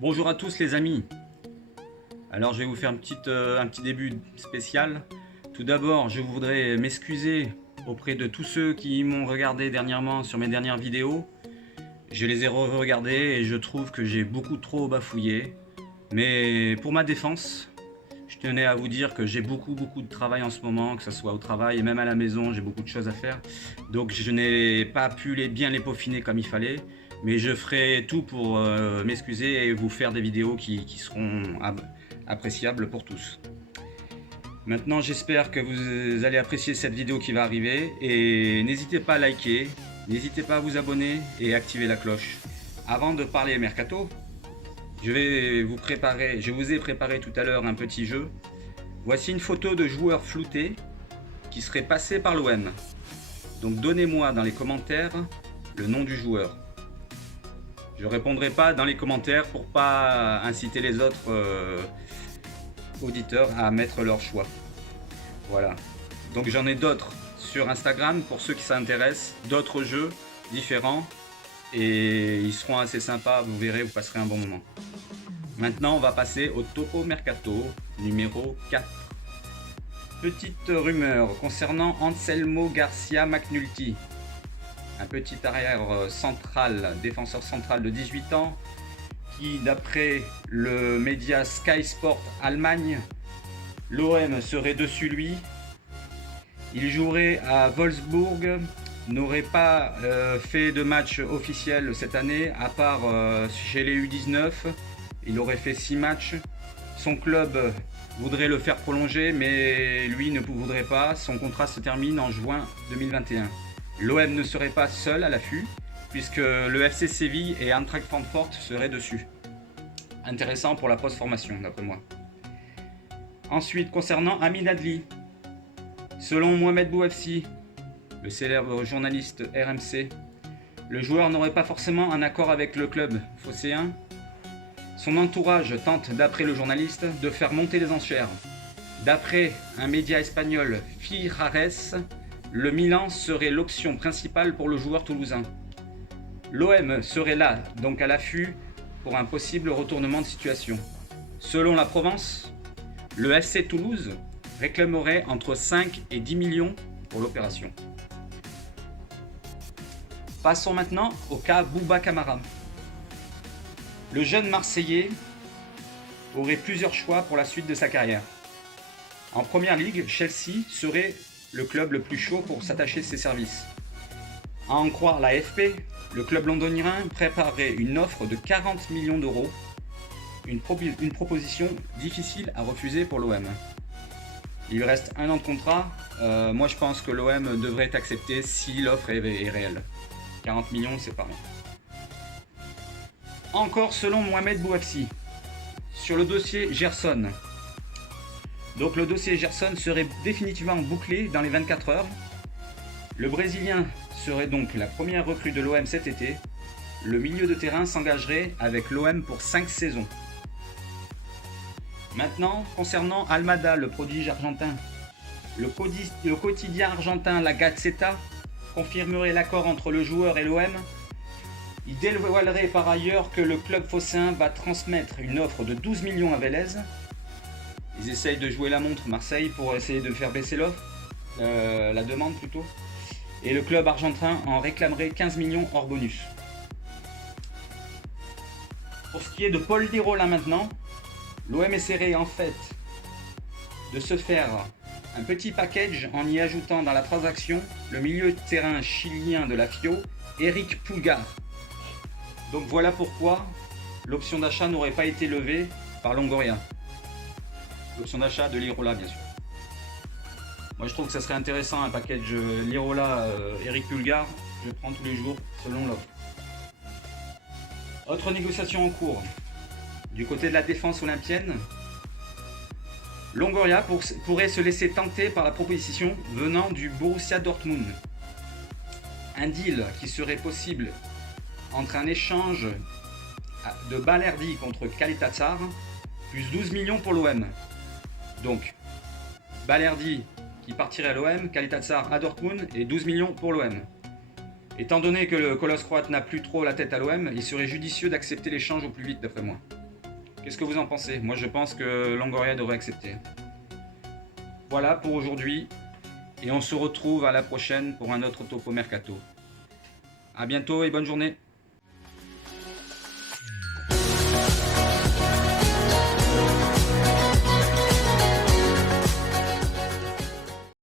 Bonjour à tous les amis. Alors je vais vous faire un petit début spécial. Tout d'abord, je voudrais m'excuser auprès de tous ceux qui m'ont regardé dernièrement sur mes dernières vidéos. Je les ai re-regardées et je trouve que j'ai beaucoup trop bafouillé. Mais pour ma défense, je tenais à vous dire que j'ai beaucoup de travail en ce moment, que ce soit au travail et même à la maison, j'ai beaucoup de choses à faire. Donc je n'ai pas pu bien les peaufiner comme il fallait. Mais je ferai tout pour m'excuser et vous faire des vidéos qui seront appréciables pour tous. Maintenant, j'espère que vous allez apprécier cette vidéo qui va arriver et n'hésitez pas à liker, n'hésitez pas à vous abonner et activer la cloche. Avant de parler mercato, je vous ai préparé tout à l'heure un petit jeu. Voici une photo de joueur flouté qui serait passé par l'OM. Donc donnez-moi dans les commentaires le nom du joueur. Je ne répondrai pas dans les commentaires pour pas inciter les autres auditeurs à mettre leur choix. Voilà. Donc j'en ai d'autres sur Instagram pour ceux qui s'intéressent, d'autres jeux différents et ils seront assez sympas, vous verrez, vous passerez un bon moment. Maintenant, on va passer au Topo Mercato numéro 4. Petite rumeur concernant Anselmo Garcia McNulty. Un petit arrière central, défenseur central de 18 ans, qui d'après le média Sky Sport Allemagne, l'OM serait dessus lui. Il jouerait à Wolfsburg, n'aurait pas fait de match officiel cette année, à part chez les U19. Il aurait fait 6 matchs. Son club voudrait le faire prolonger, mais lui ne voudrait pas. Son contrat se termine en juin 2021. L'OM ne serait pas seul à l'affût, puisque le FC Séville et Eintracht Francfort seraient dessus. Intéressant pour la post-formation, d'après moi. Ensuite, concernant Amin Adli, selon Mohamed Bouafsi, le célèbre journaliste RMC, le joueur n'aurait pas forcément un accord avec le club phocéen. Son entourage tente, d'après le journaliste, de faire monter les enchères. D'après un média espagnol, Fijares, le Milan serait l'option principale pour le joueur toulousain. L'OM serait là, donc à l'affût, pour un possible retournement de situation. Selon la Provence, le FC Toulouse réclamerait entre 5 et 10 millions pour l'opération. Passons maintenant au cas Bouba Kamara. Le jeune Marseillais aurait plusieurs choix pour la suite de sa carrière. En première ligue, Chelsea serait le club le plus chaud pour s'attacher ses services. À en croire l'AFP, le club londonien préparerait une offre de 40 millions d'euros, une proposition difficile à refuser pour l'OM. Il lui reste 1 an de contrat, moi je pense que l'OM devrait accepter si l'offre est réelle. 40 millions, c'est pas rien. Encore selon Mohamed Bouafsi, sur le dossier Gerson. Donc le dossier Gerson serait définitivement bouclé dans les 24 heures. Le Brésilien serait donc la première recrue de l'OM cet été. Le milieu de terrain s'engagerait avec l'OM pour 5 saisons. Maintenant, concernant Almada, le prodige argentin, le quotidien argentin La Gazzetta confirmerait l'accord entre le joueur et l'OM. Il dévoilerait par ailleurs que le club phocéen va transmettre une offre de 12 millions à Vélez. Ils essayent de jouer la montre, Marseille, pour essayer de faire baisser l'offre, la demande plutôt. Et le club argentin en réclamerait 15 millions hors bonus. Pour ce qui est de Paul Lirola maintenant, l'OM essaierait en fait de se faire un petit package en y ajoutant dans la transaction le milieu de terrain chilien de la FIO, Eric Pulgar. Donc voilà pourquoi l'option d'achat n'aurait pas été levée par Longoria. L'option d'achat de Lirola, bien sûr. Moi je trouve que ça serait intéressant un package Lirola Eric Pulgar. Je prends tous les jours selon l'offre. Autre négociation en cours. Du côté de la défense olympienne, Longoria pourrait se laisser tenter par la proposition venant du Borussia Dortmund. Un deal qui serait possible entre un échange de Balerdi contre Kaletatsar plus 12 millions pour l'OM. Donc, Balerdi qui partirait à l'OM, Kaletatsar à Dortmund et 12 millions pour l'OM. Étant donné que le colosse croate n'a plus trop la tête à l'OM, il serait judicieux d'accepter l'échange au plus vite d'après moi. Qu'est-ce que vous en pensez? Moi je pense que Longoria devrait accepter. Voilà pour aujourd'hui et on se retrouve à la prochaine pour un autre Topo Mercato. A bientôt et bonne journée.